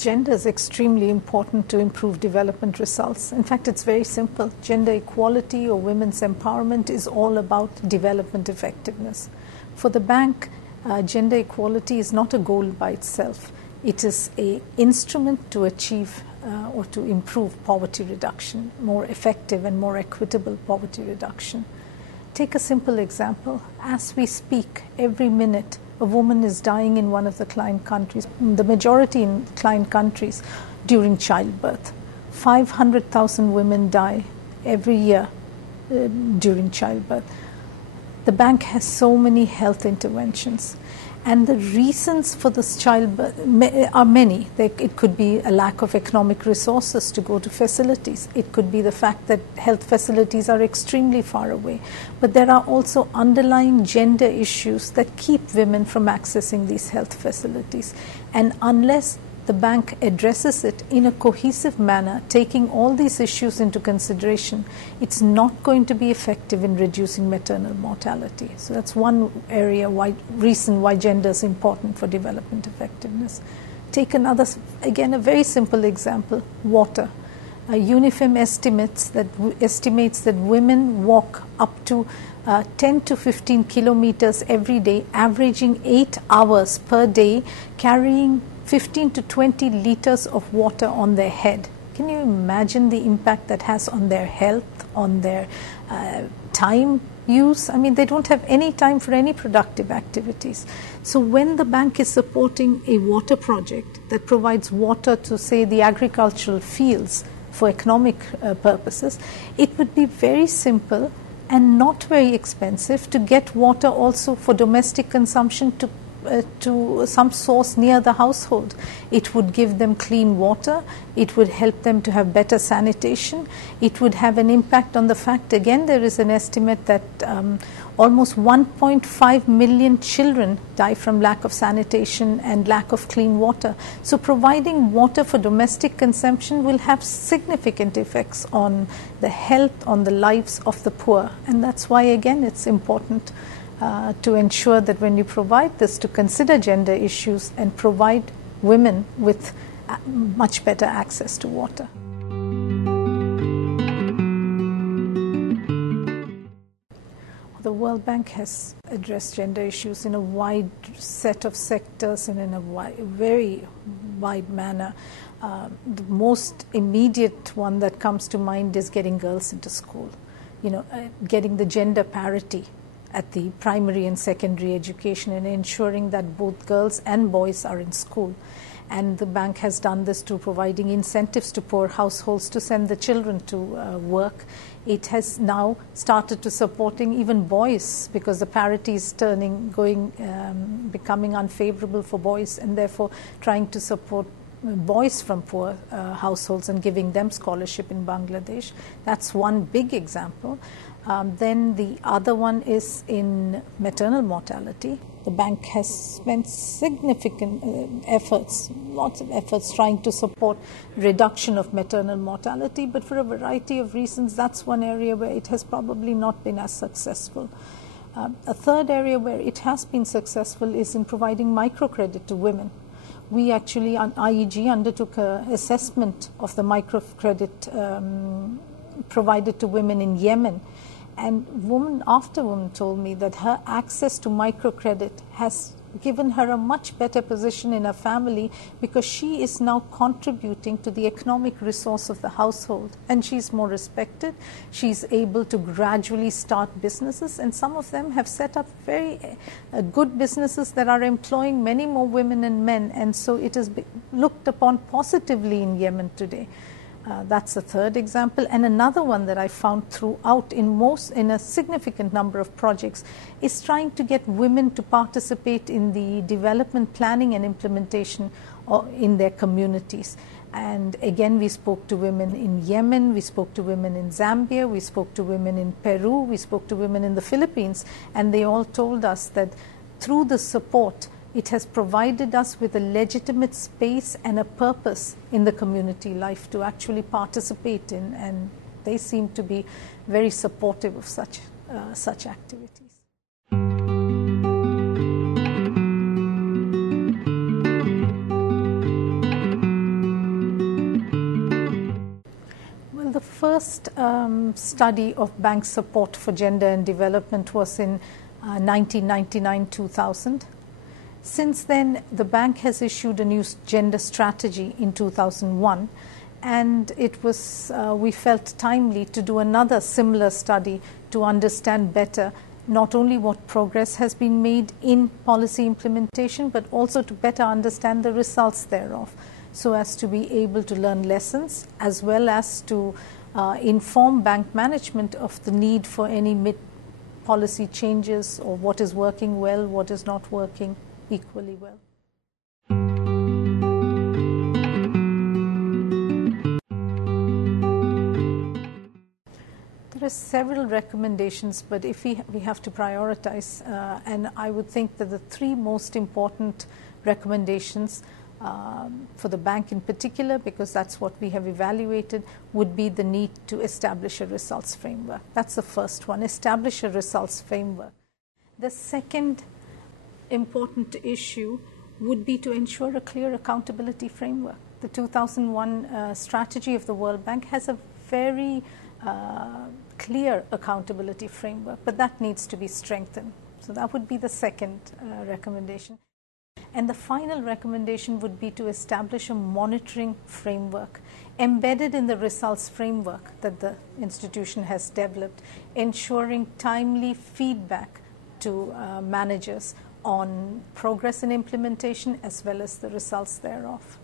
Gender is extremely important to improve development results. In fact, it's very simple. Gender equality or women's empowerment is all about development effectiveness. For the bank, gender equality is not a goal by itself. It is an instrument to achieve or to improve poverty reduction, more effective and more equitable poverty reduction. Take a simple example. As we speak, every minute, a woman is dying in one of the client countries, the majority in client countries, during childbirth. 500,000 women die every year during childbirth. The bank has so many health interventions. And the reasons for this childbirth are many. It could be a lack of economic resources to go to facilities. It could be the fact that health facilities are extremely far away. But there are also underlying gender issues that keep women from accessing these health facilities. And unless the bank addresses it in a cohesive manner, taking all these issues into consideration, it's not going to be effective in reducing maternal mortality. So that's one reason why gender is important for development effectiveness. Take another, again, a very simple example, water. UNIFEM estimates that women walk up to 10 to 15 kilometers every day, averaging 8 hours per day, carrying 15 to 20 liters of water on their head. Can you imagine the impact that has on their health, on their time use? I mean, they don't have any time for any productive activities. So when the bank is supporting a water project that provides water to, say, the agricultural fields for economic purposes, it would be very simple and not very expensive to get water also for domestic consumption to some source near the household. It would give them clean water. It would help them to have better sanitation. It would have an impact on the fact, again, there is an estimate that almost 1.5 million children die from lack of sanitation and lack of clean water. So providing water for domestic consumption will have significant effects on the health, on the lives of the poor. And that's why, again, it's important to ensure that when you provide this, to consider gender issues and provide women with much better access to water. The World Bank has addressed gender issues in a wide set of sectors and in a very wide manner. The most immediate one that comes to mind is getting girls into school, getting the gender parity at the primary and secondary education and ensuring that both girls and boys are in school. And the bank has done this through providing incentives to poor households to send the children to work. It has now started to supporting even boys because the parity is becoming unfavorable for boys, and therefore trying to support boys from poor households and giving them scholarship in Bangladesh. That's one big example. Then the other one is in maternal mortality. The bank has spent significant efforts, lots of efforts trying to support reduction of maternal mortality, but for a variety of reasons, that's one area where it has probably not been as successful. A third area where it has been successful is in providing microcredit to women. We actually, on IEG, undertook an assessment of the microcredit provided to women in Yemen. And woman after woman told me that her access to microcredit has given her a much better position in her family because she is now contributing to the economic resource of the household, and she's more respected. She's able to gradually start businesses, and some of them have set up very good businesses that are employing many more women and men, and so it is looked upon positively in Yemen today. That's a third example. And another one that I found throughout in a significant number of projects is trying to get women to participate in the development planning and implementation in their communities. And again, we spoke to women in Yemen, we spoke to women in Zambia, we spoke to women in Peru, we spoke to women in the Philippines, and they all told us that through the support, it has provided us with a legitimate space and a purpose in the community life to actually participate in, and they seem to be very supportive of such activities. the first study of bank support for gender and development was in 1999-2000. Since then, the bank has issued a new gender strategy in 2001, and it was, we felt timely to do another similar study to understand better not only what progress has been made in policy implementation, but also to better understand the results thereof, so as to be able to learn lessons as well as to inform bank management of the need for any mid-policy changes, or what is working well, what is not working equally well. There are several recommendations, but if we have to prioritize, and I would think that the three most important recommendations for the bank in particular, because that's what we have evaluated, would be the need to establish a results framework. That's the first one, establish a results framework. The second important issue would be to ensure a clear accountability framework. The 2001 strategy of the World Bank has a very clear accountability framework, but that needs to be strengthened. So that would be the second recommendation. And the final recommendation would be to establish a monitoring framework embedded in the results framework that the institution has developed, ensuring timely feedback to managers on progress in implementation as well as the results thereof.